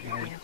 shoot again.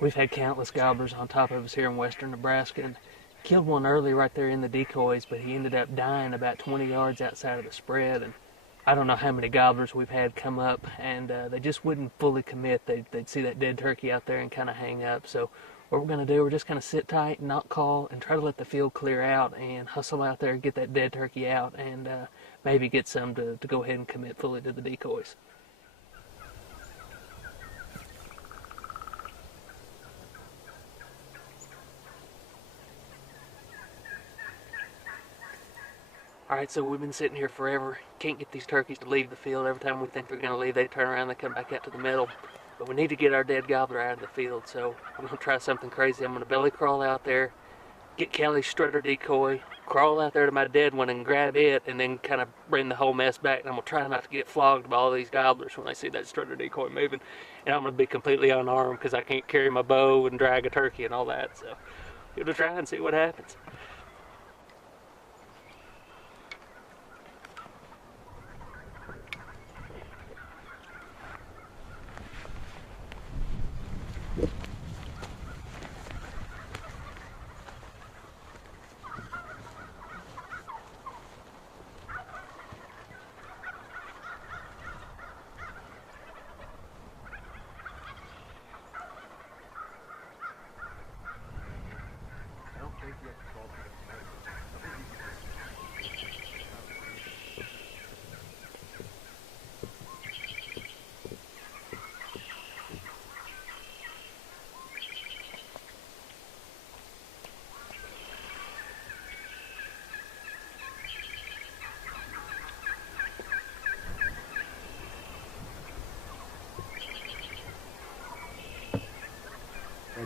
We've had countless gobblers on top of us here in western Nebraska, and killed one early right there in the decoys, but he ended up dying about 20 yards outside of the spread. And I don't know how many gobblers we've had come up, and they just wouldn't fully commit. They'd see that dead turkey out there and kind of hang up. So what we're going to do, we're just going to sit tight, not call, and try to let the field clear out and hustle out there, get that dead turkey out, and maybe get some to go ahead and commit fully to the decoys. Alright, so we've been sitting here forever. Can't get these turkeys to leave the field. Every time we think they're going to leave, they turn around, they come back out to the middle. But we need to get our dead gobbler out of the field, so I'm going to try something crazy. I'm going to belly crawl out there, get Kelly's strutter decoy, crawl out there to my dead one and grab it, and then kind of bring the whole mess back. And I'm going to try not to get flogged by all these gobblers when they see that strutter decoy moving. And I'm going to be completely unarmed because I can't carry my bow and drag a turkey and all that. So we're going to try and see what happens.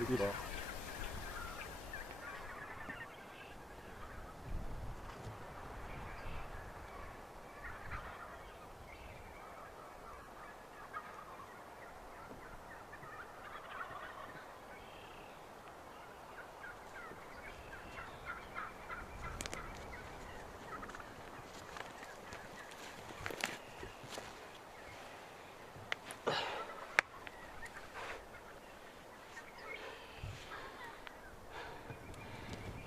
Good.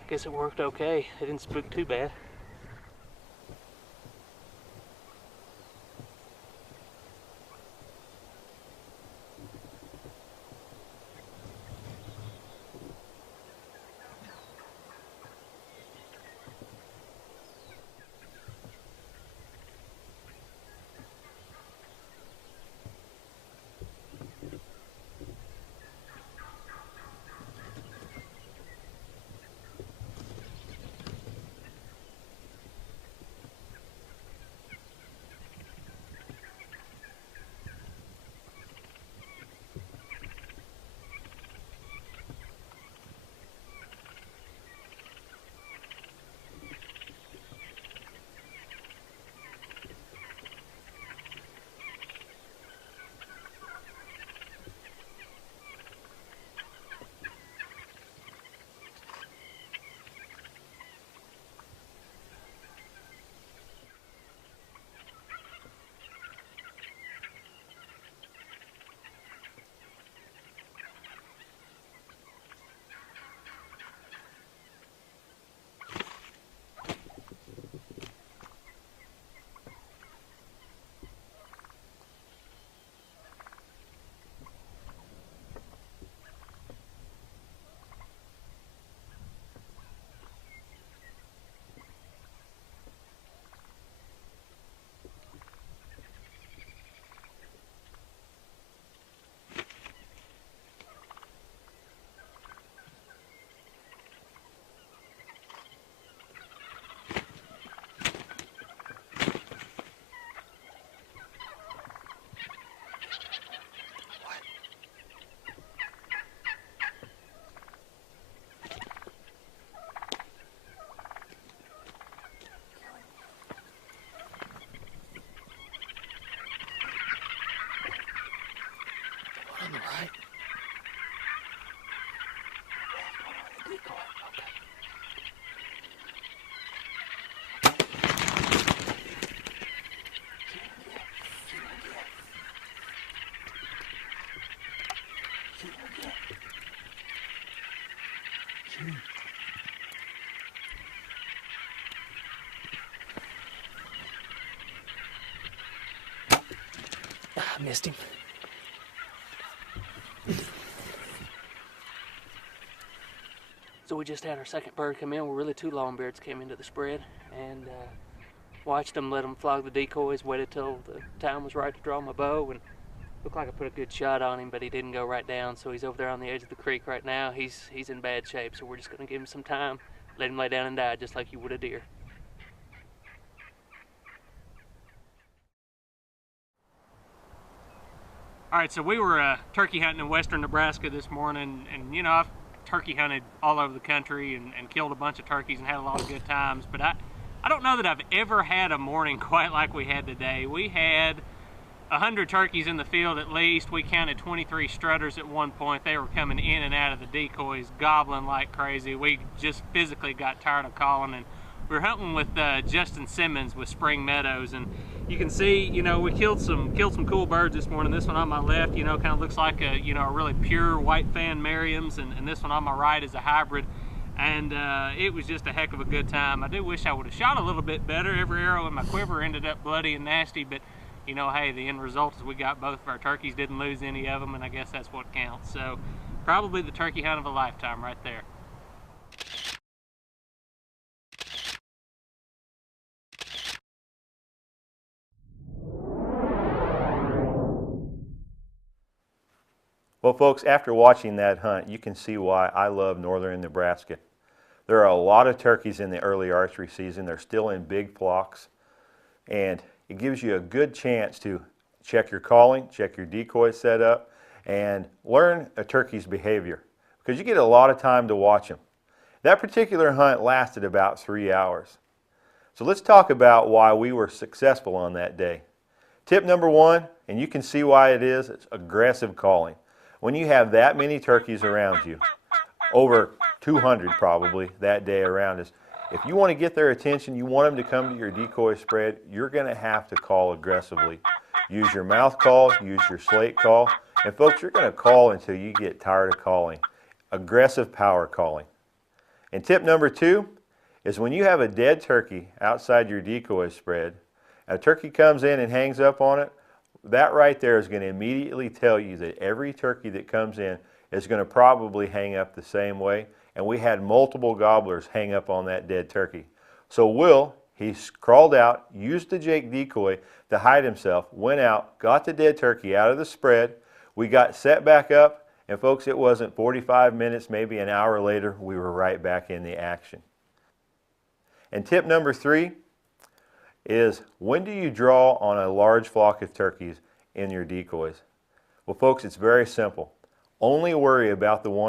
Guess it worked okay. It didn't spook too bad. I missed him. So we just had our second bird come in. Well, really two longbeards came into the spread, and watched them, let them flog the decoys, waited till the time was right to draw my bow, and looked like I put a good shot on him, but he didn't go right down. So he's over there on the edge of the creek right now. He's in bad shape, so we're just going to give him some time, let him lay down and die just like you would a deer. All right, so we were turkey hunting in western Nebraska this morning, and you know, I've turkey hunted all over the country and killed a bunch of turkeys and had a lot of good times, but I don't know that I've ever had a morning quite like we had today. We had 100 turkeys in the field at least. We counted 23 strutters at one point. They were coming in and out of the decoys, gobbling like crazy. We just physically got tired of calling, and we were hunting with Justin Simmons with Spring Meadows, and you can see, you know, we killed some cool birds this morning. This one on my left, you know, kind of looks like a, you know, a really pure white fan Merriam's, and this one on my right is a hybrid. And it was just a heck of a good time. I do wish I would have shot a little bit better. Every arrow in my quiver ended up bloody and nasty, but you know, hey, the end result is we got both of our turkeys, didn't lose any of them, and I guess that's what counts. So probably the turkey hunt of a lifetime right there. Well, folks, after watching that hunt, you can see why I love northern Nebraska. There are a lot of turkeys in the early archery season. They're still in big flocks, and it gives you a good chance to check your calling, check your decoy setup, and learn a turkey's behavior, because you get a lot of time to watch them. That particular hunt lasted about 3 hours. So let's talk about why we were successful on that day. Tip number one, and you can see why it is, it's aggressive calling. When you have that many turkeys around you, over 200 probably that day around us, if you want to get their attention, you want them to come to your decoy spread, you're going to have to call aggressively. Use your mouth call, use your slate call, and folks, you're going to call until you get tired of calling. Aggressive power calling. And tip number two is when you have a dead turkey outside your decoy spread, and a turkey comes in and hangs up on it, that right there is going to immediately tell you that every turkey that comes in is going to probably hang up the same way. And we had multiple gobblers hang up on that dead turkey. So Will, he crawled out, used the Jake decoy to hide himself, went out, got the dead turkey out of the spread. We got set back up, and folks, it wasn't 45 minutes, maybe an hour later, we were right back in the action. And tip number three is, when do you draw on a large flock of turkeys in your decoys? Well, folks, it's very simple. Only worry about the one